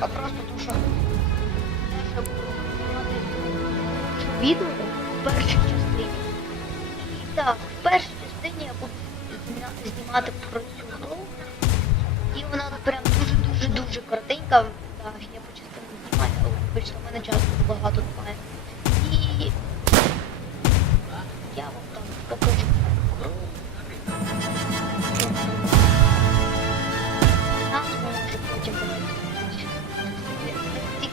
А просто дуже знімати відео в першій частині. І так, в першій частині я буду знімати, знімати про цю груп. І вона прям дуже-дуже-дуже коротенька. Я по частині знімаю, але більше в мене часу багато дбає.